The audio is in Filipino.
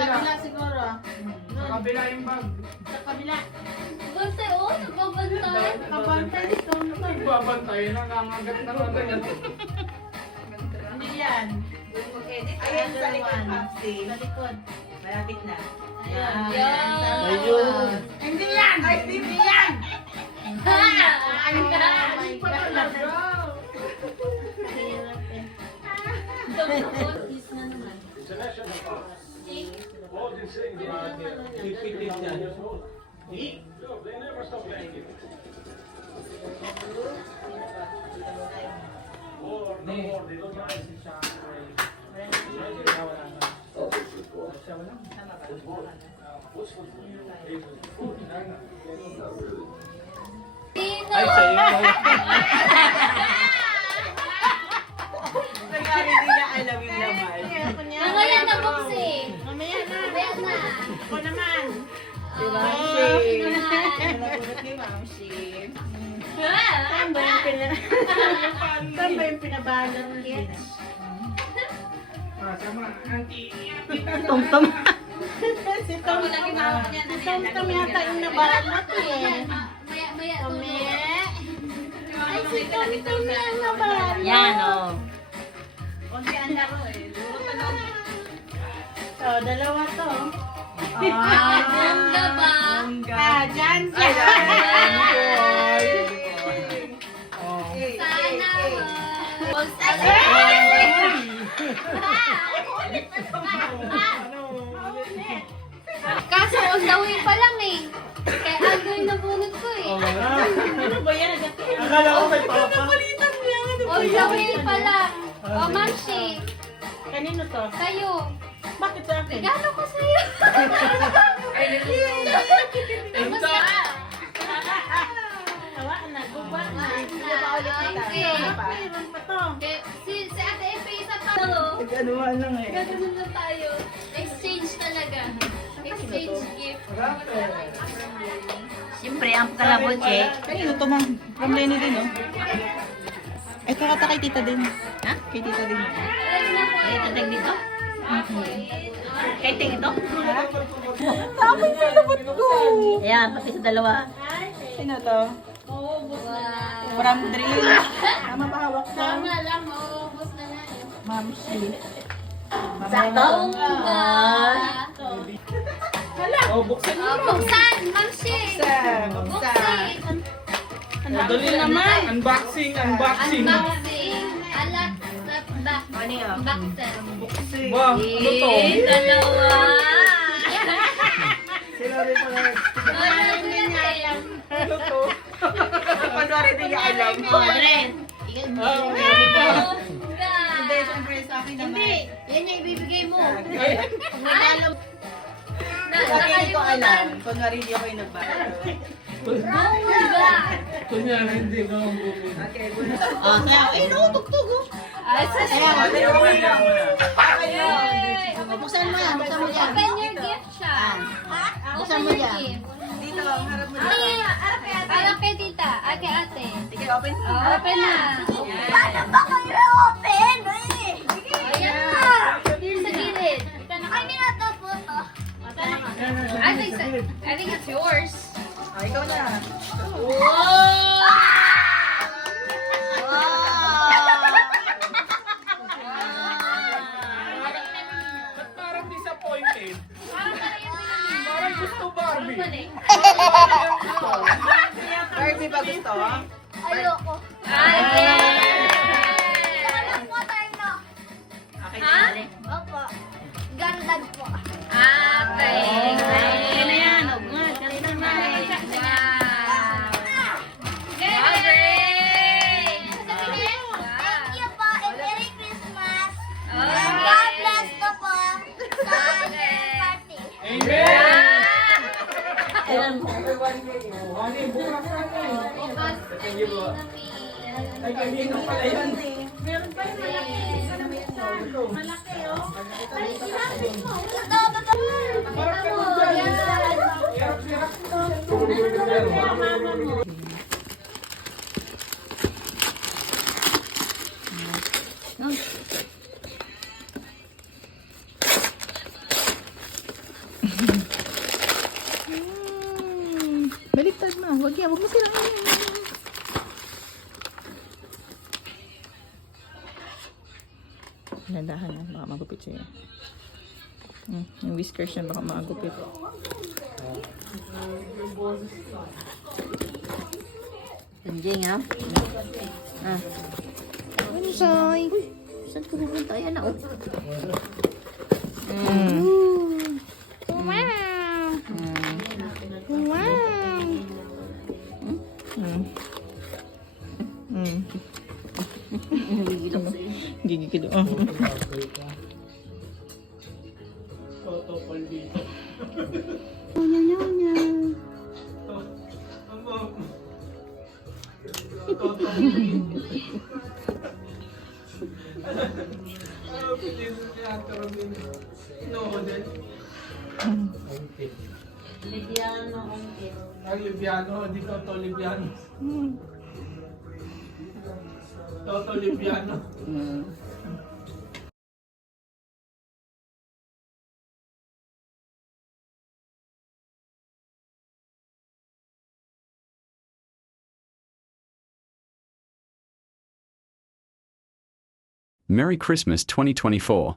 kabila siguro. Sa kabila yung bag. Sa kabila. Bantay, oh, nagbabantay. Nakabantay dito. Nagbabantay, nangangagat na ganyan. Hindi yan. Ayan sa likod, Papsi. Sa likod. Malapit na. Ayan. Yan. Ayun. Hindi yan! Ay, hindi yan! Ha! Ay, Ang God. God. My God. Hirap eh. Kiss na naman. Pipikit yan. Ay, sa'yo. Nangyari hindi niya alam yung laman. Mamaya na, Boxy. Mamaya na. Mamaya na. Ako naman. Si Oh, Mamsi. naman. Nabunot ni Mamsi. Saan ba yung Saan ba yung pinabalot ng kids? Sama, auntie. Tom-tom. Si Ako lagi mawak niya. Si Tom-tom yata yung nabalot eh. Maya, Kami. tulog. Ay, si Tom-tom yung nabalot. Yan, oh. Kunti ang laro eh. Duro pa lang. So, dalawa to. Ah, ganda ba? Ah, dyan siya. Sana all. Kaso on the way pa lang eh. Kaya ano yung nabunot ko eh. Ano ba yan? Akala ko may papa. On the way pa lang. Oh, Mamsi, Kanino to? sa'yo. Bakit sa akin? Regalo ko sa'yo. Basta. Hawaan na. Guba na. Okay. Mayroon pa to. Si Ate Epe, isa pa. Hello. Ganuhan lang eh. Gano'n na tayo. Exchange talaga. Exchange gift. Siyempre, ang kalabotse. Kanino to, ma'am? From Lenny din, oh. Ay, kakata kay tita din. Ha? Kay tita din. Kay tita din dito? Kay tita ito? Ha? Tama yung kalabot ko. Ayan, pati sa dalawa. Sino to? From Drill. Tama pa hawak ko. Tama lang, maubos na na eh. Mamsi. Sakto. Oh, buksan mo. Buksan, Mamsi. Buksan. Madali naman. Unboxing, unboxing. Unboxing. Alat sa back. Unboxing. Ba, ano to? Dalawa. Sila rin pala. Ano ko yan eh? Ano to? Panwari din niya alam. Hindi, siyempre sa akin naman. Hindi. Yan yung ibibigay mo. Ay, Regalo. Sabi hindi ko alam. Kunwari hindi ako yung nagbayad. Bongga. kunyari hindi ko ang bubun. Okay, bunas. Ah, kaya, ay, nakutugtog oh. Ay, Ayan, dalawa na. Yay! Buksan mo yan, buksan mo yan. Open your gift siya. Buksan mo yan. Dito, harap mo Ay, harap kay tita. Ay, kay ate. Sige, open. Open na. Paano ba kayo open? Ayan na. Here sa gilid. Ay, nilata po to. I think it's yours. Ah, ikaw na. Wow! Ba't parang disappointed? Parang gusto Barbie. Barbie ba gusto? Ayoko. Ay! Okay, Ha? Opo. Gandag po. Okay. Yan na yan. Great! Thank you po and Merry Christmas. God bless ko po sa party. Amen! Ayan. Honey, bukas na Bukas Thank you po. Ay, kanina pala yun. Meron pa yung malaki oh. Ay, sinabi mo. Ito, ito. Kita mo, yan. Mama mo. Landahan na, baka magupit siya. Yung whiskers niya baka magupit. Anjing, ha? Ano, Soy? Saan ko pupunta? Ayan na, oh. Wow! Wow! Gigigil. Toto Polito. Toto Ano pinili niya Ate Robin? Noodle? Libyano, ongkit. Ay, Libyano. Hindi Toto Libyano. Toto Libyano. Merry Christmas 2024.